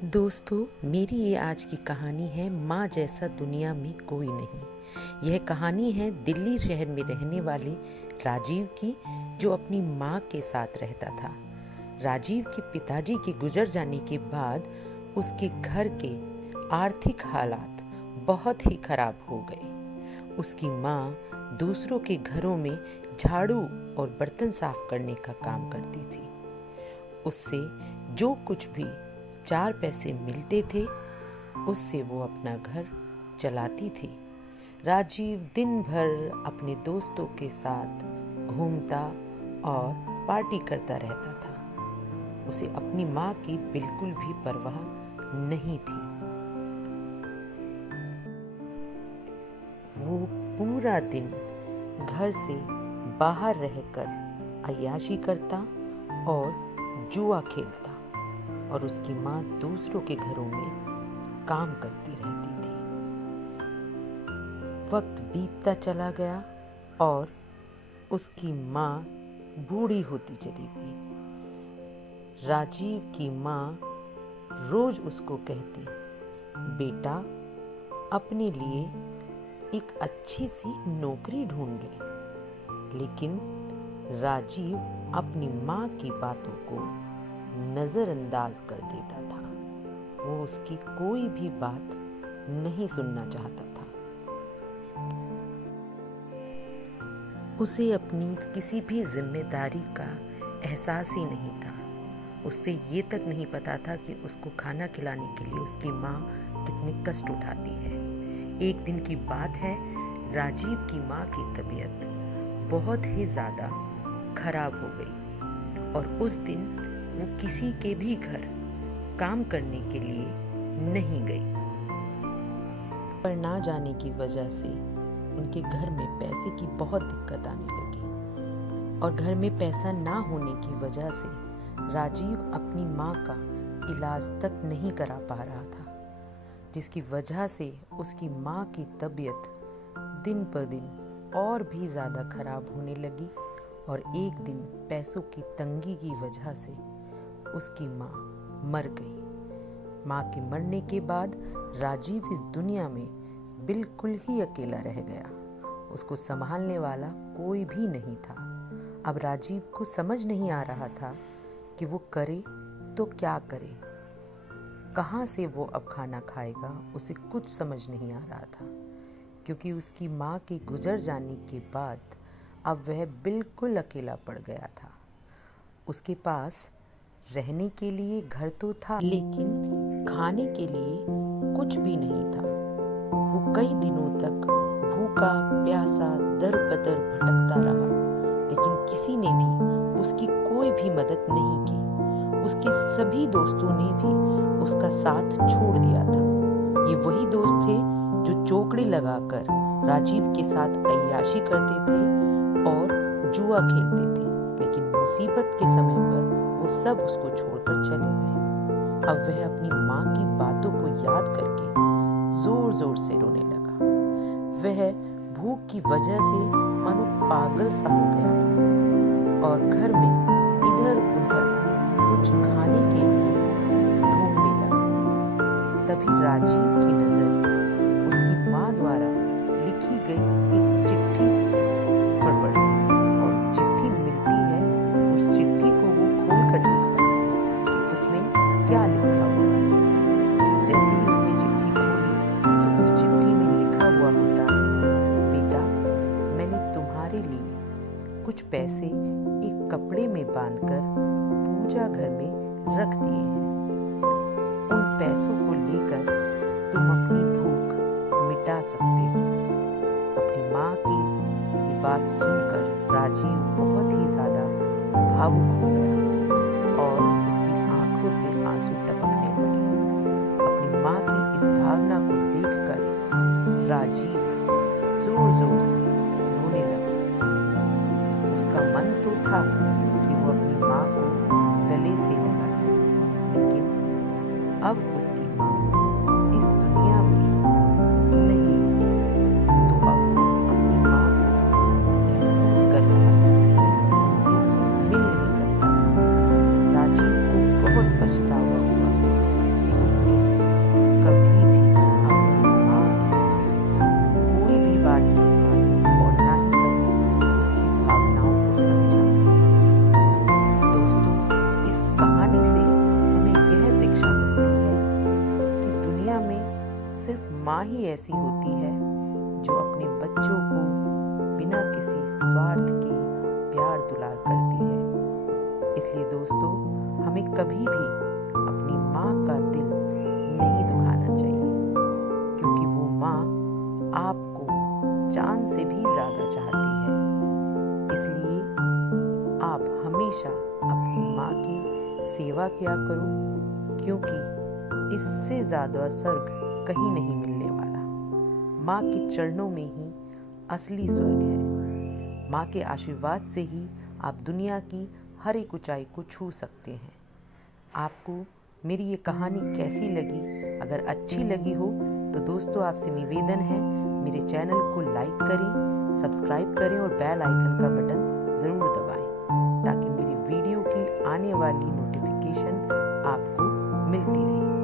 दोस्तों, मेरी ये आज की कहानी है माँ जैसा दुनिया में कोई नहीं। यह कहानी है दिल्ली शहर में रहने वाले राजीव की, जो अपनी माँ के साथ रहता था। राजीव के पिताजी के गुजर जाने के बाद उसके घर के आर्थिक हालात बहुत ही खराब हो गए। उसकी माँ दूसरों के घरों में झाड़ू और बर्तन साफ करने का काम करती थी। उससे जो कुछ भी 4 पैसे मिलते थे, उससे वो अपना घर चलाती थी। राजीव दिन भर अपने दोस्तों के साथ घूमता और पार्टी करता रहता था। उसे अपनी माँ की बिल्कुल भी परवाह नहीं थी। वो पूरा दिन घर से बाहर रहकर अय्याशी करता और जुआ खेलता, और उसकी माँ दूसरों के घरों में काम करती रहती थी। वक्त बीतता चला गया और उसकी माँ बूढ़ी होती चली गई। राजीव की माँ रोज उसको कहती, बेटा, अपने लिए एक अच्छी सी नौकरी ढूंढ ले। लेकिन राजीव अपनी माँ की बातों को नजरअंदाज कर देता था। वो उसकी कोई भी बात नहीं सुनना चाहता था। उसे अपनी किसी भी जिम्मेदारी का एहसास ही नहीं था। उससे ये तक नहीं पता था कि उसको खाना खिलाने के लिए उसकी माँ कितने कष्ट उठाती है। एक दिन की बात है, राजीव की माँ की तबीयत बहुत ही ज़्यादा खराब हो गई और उस दिन वो किसी के भी घर काम करने के लिए नहीं गई। पर ना जाने की वजह से उनके घर में पैसे की बहुत दिक्कत आने लगी, और घर में पैसा ना होने की वजह से राजीव अपनी माँ का इलाज तक नहीं करा पा रहा था, जिसकी वजह से उसकी माँ की तबीयत दिन पर दिन और भी ज़्यादा खराब होने लगी। और एक दिन पैसों की तंगी की वजह से उसकी माँ मर गई। माँ के मरने के बाद राजीव इस दुनिया में बिल्कुल ही अकेला रह गया। उसको संभालने वाला कोई भी नहीं था। अब राजीव को समझ नहीं आ रहा था कि वो करे तो क्या करे, कहाँ से वो अब खाना खाएगा। उसे कुछ समझ नहीं आ रहा था, क्योंकि उसकी माँ के गुजर जाने के बाद अब वह बिल्कुल अकेला पड़ गया था। उसके पास रहने के लिए घर तो था, लेकिन खाने के लिए कुछ भी नहीं था। वो कई दिनों तक भूखा प्यासा दर बदर भटकता रहा, लेकिन किसी ने भी उसकी कोई भी मदद नहीं की। उसके सभी दोस्तों ने भी उसका साथ छोड़ दिया था। ये वही दोस्त थे जो चौकड़ी लगाकर राजीव के साथ अय्याशी करते थे और जुआ खेलते थे, लेकिन मुसीबत के समय पर वो सब उसको छोड़कर चले गए। अब वह अपनी माँ की बातों को याद करके जोर जोर से रोने लगा। वह भूख की वजह से मानो पागल सा हो गया था और घर में इधर उधर कुछ खाने के लिए ढूंढने लगा। तभी राजीव की नजर उसकी माँ द्वारा लिखी गई एक चिट्ठी पर पड़ी, और चिट्ठी मिलती है। उस चिट्ठी को वो खोल कर देखता है कि उसमें क्या लिखा हुआ है। जैसे ही उसने चिट्ठी खोली तो उस चिट्ठी में लिखा हुआ होता है, बेटा, मैंने तुम्हारे लिए कुछ पैसे एक कपड़े में बांधकर पूजा घर में रख दिए हैं। उन पैसों को लेकर तुम अपनी भूख मिटा सकते हो। अपनी माँ की ये बात सुनकर राजीव बहुत ही ज़्यादा भावुक हो गया और उसकी आंखों से आंसू टपकने लगे। अपनी माँ की इस भावना को देखकर राजीव जोर जोर से रोने लगा। उसका मन तो था कि वो अपनी माँ को गले से लगाए, लेकिन अब उसकी माँ इस दुनिया में नहीं है, तो अब वो अपनी माँ को महसूस कर रहा था, उनसे मिल नहीं सकता था। राजीव को बहुत पछतावा हुआ कि माँ ही ऐसी होती है जो अपने बच्चों को बिना किसी स्वार्थ के प्यार दुलार करती है। इसलिए दोस्तों, हमें कभी भी अपनी माँ का दिल नहीं दुखाना चाहिए, क्योंकि वो माँ आपको जान से भी ज़्यादा चाहती है। इसलिए आप हमेशा अपनी माँ की सेवा किया करो, क्योंकि इससे ज़्यादा स्वर्ग कहीं नहीं मिलने वाला। माँ के चरणों में ही असली स्वर्ग है। माँ के आशीर्वाद से ही आप दुनिया की हर एक ऊंचाई को छू सकते हैं। आपको मेरी ये कहानी कैसी लगी? अगर अच्छी लगी हो तो दोस्तों, आपसे निवेदन है, मेरे चैनल को लाइक करें, सब्सक्राइब करें और बेल आइकन का बटन ज़रूर दबाएं, ताकि मेरी वीडियो की आने वाली नोटिफिकेशन आपको मिलती रहे।